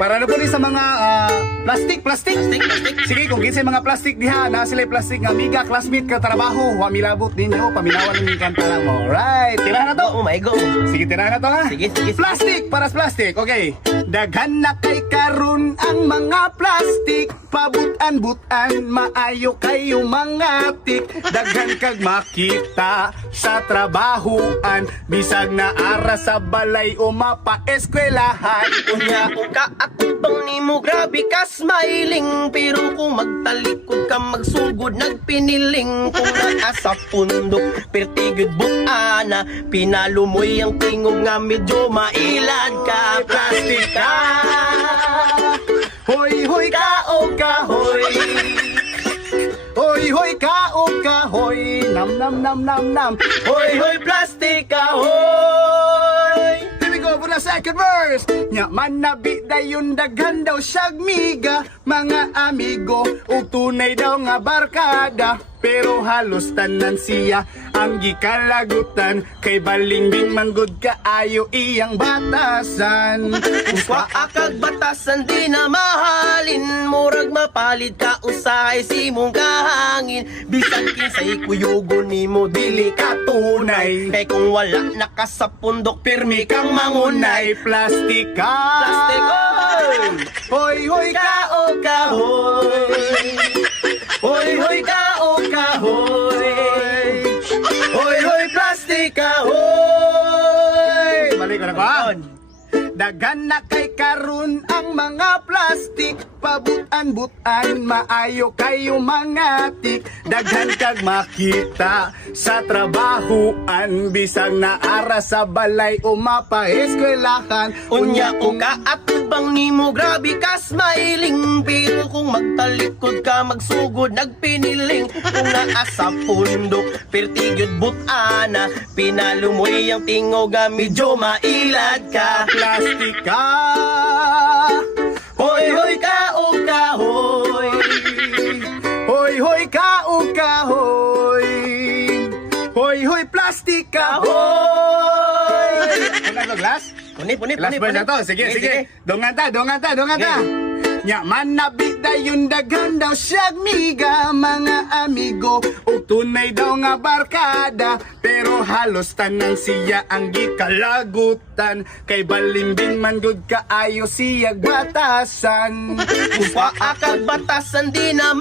para na po ni sa mga ah, plastic, plastic. Plastic, plastic. Sige, kung kinsay mga plastic diha, na sila plastic nga amiga, classmate ka trabaho, wa milabot ninyo, paminawan ninyo kanta lang mo. Right, tira na to. Oh my God. Sige, tira na to ha. Sige, sige. Plastic, para sa plastic. Okay. Daghan na kay karon ang mga plastic. Pabutan-butan, maayo kayo mga tik. Daghan kag makita sa trabahoan. Bisag na ara sa balay o mapaeskwelahan. Unya kung kaatubang ni mo grabe ka smiling Pero kung magtalikod ka magsugod nagpiniling Kung naa sa pundok pertigod butana Pinalumoy ang tingog nga medyo mailad ka Plastic ka Hoy, hoy, Kao kahoy hoy, hoy, kaog kahoy. Nam, nam, nam, nam, nam. Hoy hoy plastic kahoy second verse. Nya man nabi dayon daghan daw siyag miga mga amigo ug tunay daw nga barkada pero halos tanan siya ang gikalagutan. Kay balingbing manggod kaayo iyang batasan. Uswa akag batasan di na mahalin. Murag mapalit ka usay si mong kahangin. Bisan kinsay kuyugo ni mo dili ka tunay. Kay kung wala na ka sa pundok pirmi kang mangunay. Plastic ka Plastic, oy! hoy hoy ka Kao kahoy kahoy balik ko na ko ha? Dagan na kay karun ang mga plastik Pabutan-butan, maayo kayo mga tik. Daghan kag makita sa trabahoan. Bisag na ara sa balay o mapaeskwelahan Unya kung kaatubang ni mo grabe ka smiling Pero kung magtalikod ka magsugod nagpiniling. Kung naa sa pundok pertigyod butana. Pinalumoy ang tingog nga medyo mailad ka. Plastik ka Hoy hoy ka o kahoy. Hoy hoy ka o kahoy. Hoy hoy plastik ka Kahoy Ano ba glass? Puni puni Last puni verse na to. Sige, sige. Dongan ta, dongan ta, dongan ta. Nya man nabi dayon daghan daw siyag miga mga amigo. Ug tunay daw nga barkada pero halos tanan siya ang gikalagutan. Kay balimbing man gud kaayo siyag batasan Uswa akag batasan di na